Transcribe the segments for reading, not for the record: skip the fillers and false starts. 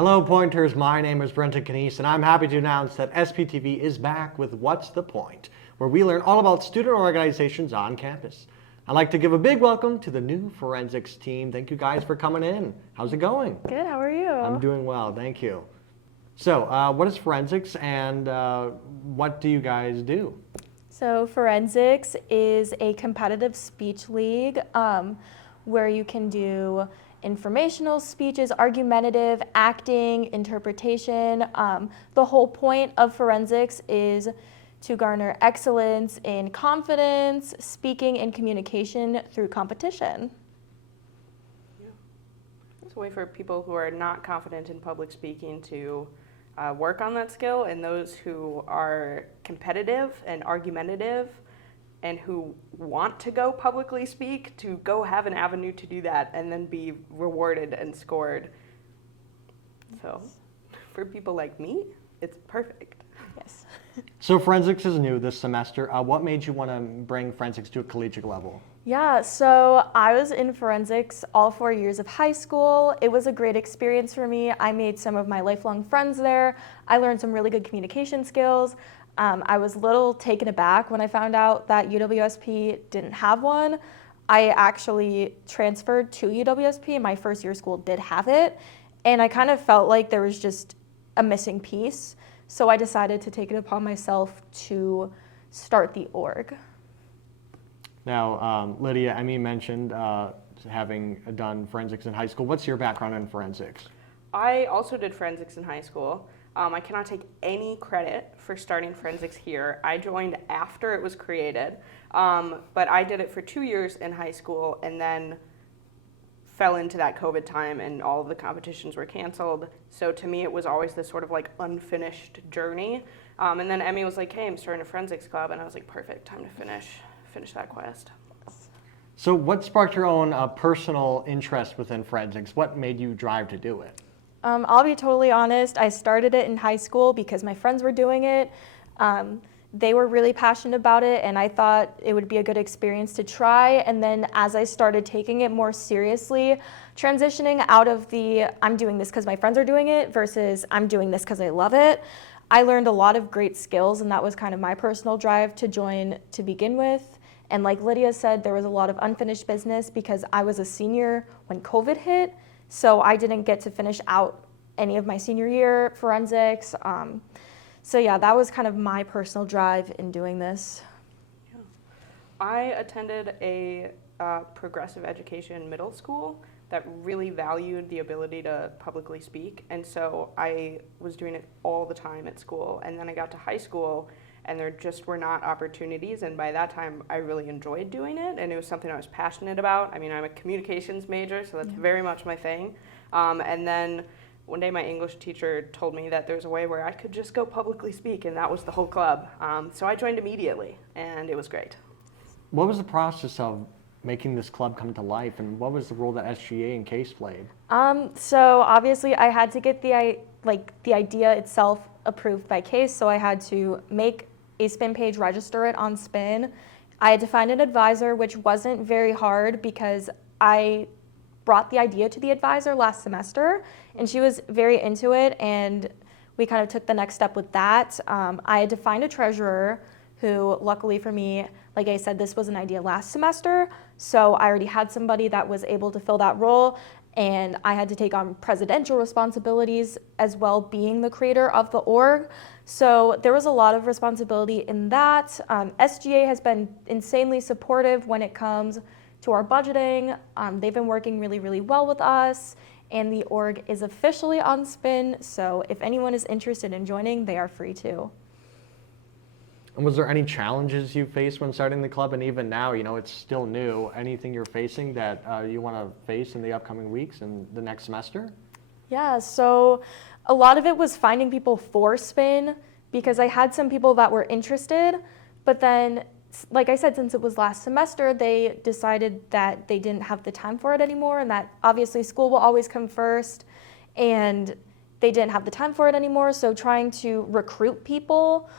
Hello Pointers, my name is Brenton Kniess and I'm happy to announce that SPTV is back with What's the Point, where we learn all about student organizations on campus. I'd like to give a big welcome to the new forensics team. Thank you guys for coming in. How's it going? Good, how are you? I'm doing well, thank you. So what is forensics and what do you guys do? So forensics is a competitive speech league where you can do informational speeches, argumentative, acting, interpretation. The whole point of forensics is to garner excellence in confidence, speaking, and communication through competition. Yeah. It's a way for people who are not confident in public speaking to work on that skill, and those who are competitive and argumentative and who want to go publicly speak to go have an avenue to do that and then be rewarded and scored. So for people like me, it's perfect. Yes. So forensics is new this semester. What made you want to bring forensics to a collegiate level? Yeah, so I was in forensics all 4 years of high school. It was a great experience for me. I made some of my lifelong friends there. I learned some really good communication skills. I was a little taken aback when I found out that UWSP didn't have one. I actually transferred to UWSP and my first year of school did have it. And I kind of felt like there was just a missing piece. So I decided to take it upon myself to start the org. Now, Lydia, Emmy mentioned having done forensics in high school. What's your background in forensics? I also did forensics in high school. I cannot take any credit for starting forensics here. I joined after it was created, but I did it for 2 years in high school and then fell into that COVID time and all of the competitions were canceled. So to me, it was always this sort of like unfinished journey. And then Emmy was like, hey, I'm starting a forensics club. And I was like, perfect, time to finish that quest. So what sparked your own personal interest within forensics? What made you drive to do it? I'll be totally honest, I started it in high school because my friends were doing it. They were really passionate about it and I thought it would be a good experience to try. And then as I started taking it more seriously, transitioning out of the I'm doing this because my friends are doing it versus I'm doing this because I love it, I learned a lot of great skills and that was kind of my personal drive to join to begin with. And like Lydia said, there was a lot of unfinished business because I was a senior when COVID hit. So I didn't get to finish out any of my senior year forensics. So yeah, that was kind of my personal drive in doing this. Yeah. I attended a progressive education middle school that really valued the ability to publicly speak. And so I was doing it all the time at school. And then I got to high school and there just were not opportunities. And by that time, I really enjoyed doing it. And it was something I was passionate about. I mean, I'm a communications major, so that's very much my thing. And then one day my English teacher told me that there's a way where I could just go publicly speak, and that was the whole club. So I joined immediately, and it was great. What was the process of making this club come to life, and what was the role that SGA and C.A.C played? So obviously I had to get the idea itself approved by C.A.C, so I had to make a spin page, register it on spin. I had to find an advisor, which wasn't very hard because I brought the idea to the advisor last semester and she was very into it and we kind of took the next step with that. I had to find a treasurer who, luckily for me, like I said, this was an idea last semester, so I already had somebody that was able to fill that role and I had to take on presidential responsibilities as well, being the creator of the org. So there was a lot of responsibility in that. SGA has been insanely supportive when it comes to our budgeting. They've been working really, really well with us and the org is officially on spin. So if anyone is interested in joining, they are free to. And was there any challenges you faced when starting the club? And even now, you know, it's still new. Anything you're facing that you want to face in the upcoming weeks and the next semester? Yeah, so a lot of it was finding people for spin because I had some people that were interested, but then, like I said, since it was last semester, they decided that they didn't have the time for it anymore and that obviously school will always come first and they didn't have the time for it anymore. So trying to recruit people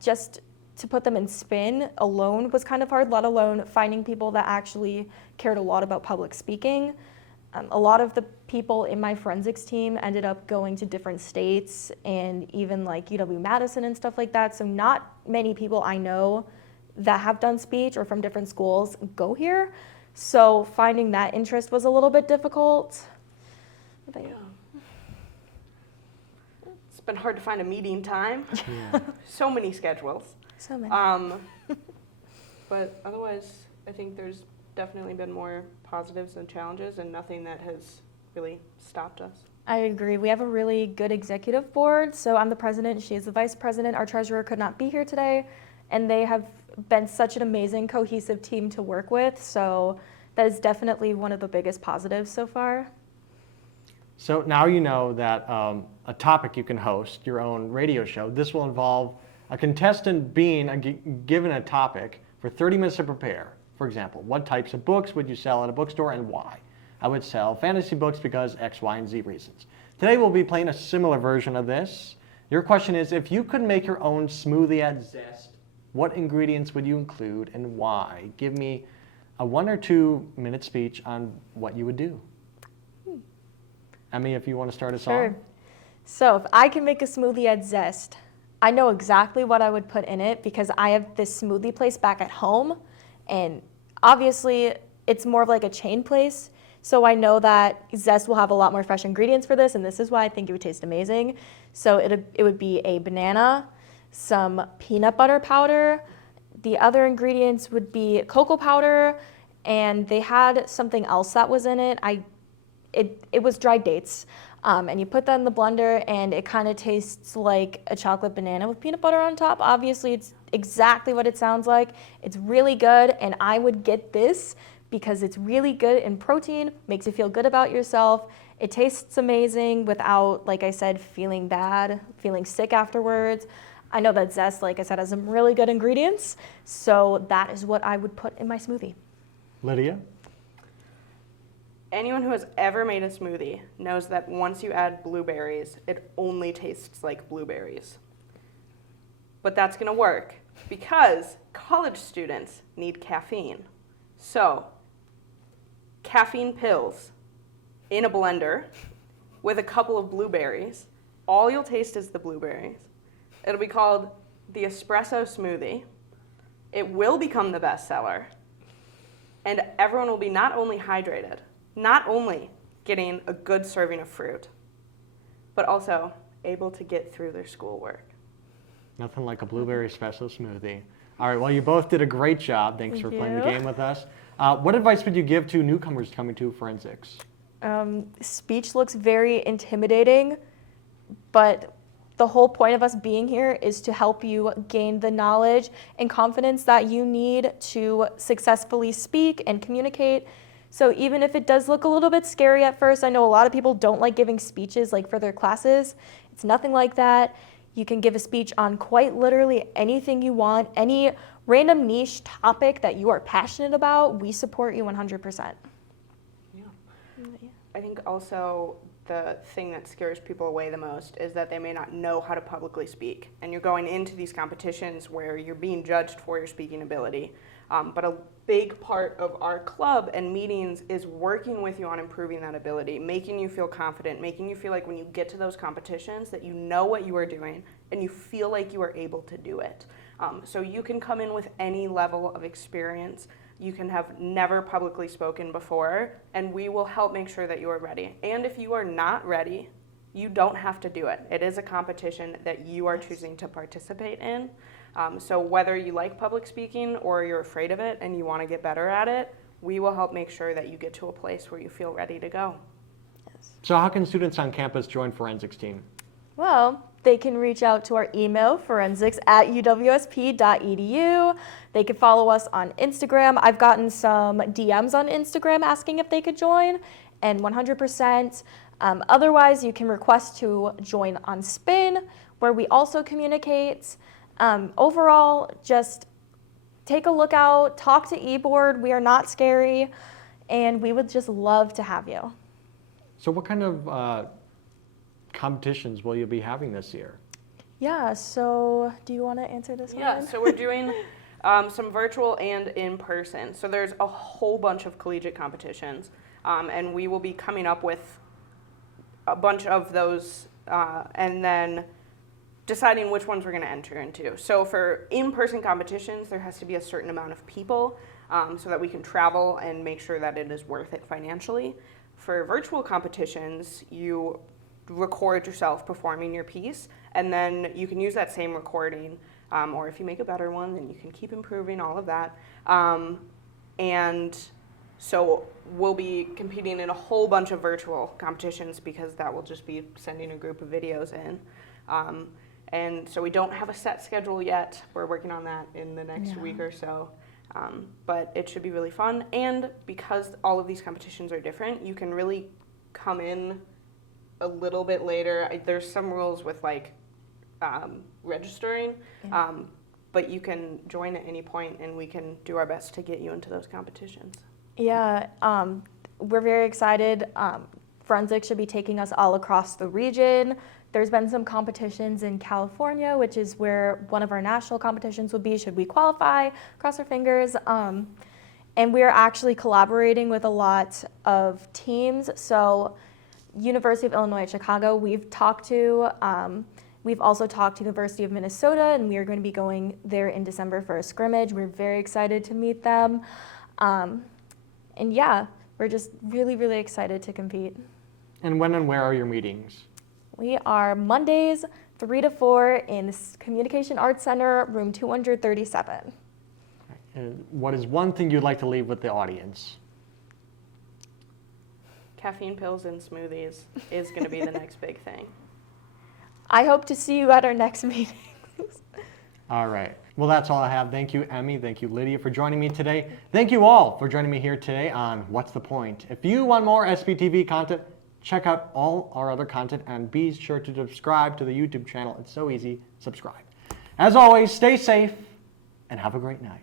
just to put them in spin alone was kind of hard, let alone finding people that actually cared a lot about public speaking. A lot of the people in my forensics team ended up going to different states and even like UW-Madison and stuff like that. So not many people I know that have done speech or from different schools go here. So finding that interest was a little bit difficult. But yeah. It's been hard to find a meeting time. Yeah. So many schedules. So many. But otherwise, I think there's definitely been more positives than challenges, and nothing that has really stopped us. I agree. We have a really good executive board. So I'm the president, she is the vice president. Our treasurer could not be here today, and they have been such an amazing, cohesive team to work with. So that is definitely one of the biggest positives so far. So now you know that a topic you can host, your own radio show. This will involve a contestant being given a topic for 30 minutes to prepare. For example, what types of books would you sell at a bookstore and why? I would sell fantasy books because X, Y, and Z reasons. Today we'll be playing a similar version of this. Your question is, if you could make your own smoothie at Zest, what ingredients would you include and why? Give me a 1 or 2 minute speech on what you would do. Emmy, if you want to start us Sure. off. So if I can make a smoothie at Zest, I know exactly what I would put in it because I have this smoothie place back at home, and obviously it's more of like a chain place. So I know that Zest will have a lot more fresh ingredients for this, and this is why I think it would taste amazing. So it would be a banana, some peanut butter powder. The other ingredients would be cocoa powder, and they had something else that was in it. It was dried dates. And you put that in the blender, and it kind of tastes like a chocolate banana with peanut butter on top. Obviously, it's exactly what it sounds like. It's really good, and I would get this because it's really good in protein, makes you feel good about yourself. It tastes amazing without, like I said, feeling bad, feeling sick afterwards. I know that Zest, like I said, has some really good ingredients, so that is what I would put in my smoothie. Lydia? Anyone who has ever made a smoothie knows that once you add blueberries, it only tastes like blueberries. But that's going to work because college students need caffeine. So, caffeine pills in a blender with a couple of blueberries. All you'll taste is the blueberries. It'll be called the espresso smoothie. It will become the bestseller. And everyone will be not only hydrated, not only getting a good serving of fruit, but also able to get through their schoolwork. Nothing like a blueberry espresso smoothie. All right, well, you both did a great job. Thanks for Thank playing the you. game with us. What advice would you give to newcomers coming to forensics? Speech looks very intimidating, but the whole point of us being here is to help you gain the knowledge and confidence that you need to successfully speak and communicate. So even if it does look a little bit scary at first, I know a lot of people don't like giving speeches like for their classes. It's nothing like that. You can give a speech on quite literally anything you want, any random niche topic that you are passionate about. We support you 100%. Yeah. I think also the thing that scares people away the most is that they may not know how to publicly speak. And you're going into these competitions where you're being judged for your speaking ability. But a big part of our club and meetings is working with you on improving that ability, making you feel confident, making you feel like when you get to those competitions that you know what you are doing and you feel like you are able to do it. So you can come in with any level of experience. You can have never publicly spoken before, and we will help make sure that you are ready. And if you are not ready, you don't have to do it. It is a competition that you are choosing to participate in. So whether you like public speaking or you're afraid of it and you want to get better at it, we will help make sure that you get to a place where you feel ready to go. So how can students on campus join forensics team? Well, they can reach out to our email, forensics@uwsp.edu. They can follow us on Instagram. I've gotten some DMs on Instagram asking if they could join, and 100%. Otherwise, you can request to join on Spin, where we also communicate. Overall, just take a look out, talk to eBoard. We are not scary, and we would just love to have you. So what kind of competitions will you be having this year? Yeah, so do you want to answer this one? Yeah, so we're doing some virtual and in person. So there's a whole bunch of collegiate competitions. And we will be coming up with a bunch of those and then deciding which ones we're going to enter into. So for in-person competitions, there has to be a certain amount of people so that we can travel and make sure that it is worth it financially. For virtual competitions, you record yourself performing your piece, and then you can use that same recording, or if you make a better one, then you can keep improving, all of that. And so we'll be competing in a whole bunch of virtual competitions because that will just be sending a group of videos in. And so we don't have a set schedule yet. We're working on that in the next week or so. But it should be really fun. And because all of these competitions are different, you can really come in a little bit later. There's some rules with like registering, but you can join at any point and we can do our best to get you into those competitions. Yeah, we're very excited. Forensics should be taking us all across the region. There's been some competitions in California, which is where one of our national competitions would be, should we qualify, cross our fingers. And we're actually collaborating with a lot of teams. So University of Illinois at Chicago, we've talked to. We've also talked to University of Minnesota, and we are going to be going there in December for a scrimmage. We're very excited to meet them. And yeah, we're just really, really excited to compete. And when and where are your meetings? We are Mondays, 3 to 4 in the Communication Arts Center, room 237. And what is one thing you'd like to leave with the audience? Caffeine pills and smoothies is going to be the next big thing. I hope to see you at our next meeting. All right. Well, that's all I have. Thank you, Emmy. Thank you, Lydia, for joining me today. Thank you all for joining me here today on What's the Point? If you want more SPTV content, check out all our other content and be sure to subscribe to the YouTube channel. It's so easy. Subscribe. As always, stay safe and have a great night.